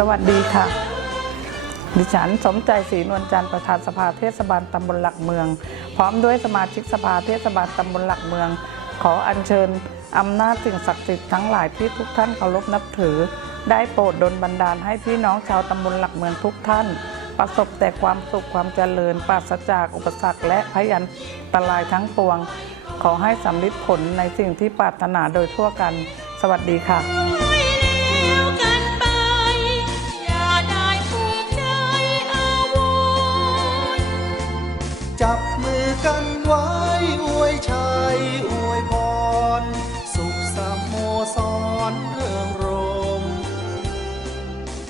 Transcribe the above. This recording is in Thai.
สวัสดีค่ะ ดิฉันสมใจศรีนวลจันทร์ประธานสภาเทศบาลตำบลหลักเมือง พร้อมด้วยสมาชิกสภาเทศบาลตำบลหลักเมือง ขออัญเชิญอำนาจสิ่งศักดิ์สิทธิ์ทั้งหลายที่ทุกท่านเคารพนับถือ ได้โปรดดลบันดาลให้พี่น้องชาวตำบลหลักเมืองทุกท่าน ประสบแต่ความสุขความเจริญปราศจากอุปสรรคและพยันตรายทั้งปวง ขอให้สำลิดผลในสิ่งที่ปรารถนาโดยทั่วกัน สวัสดีค่ะ จับมือกัน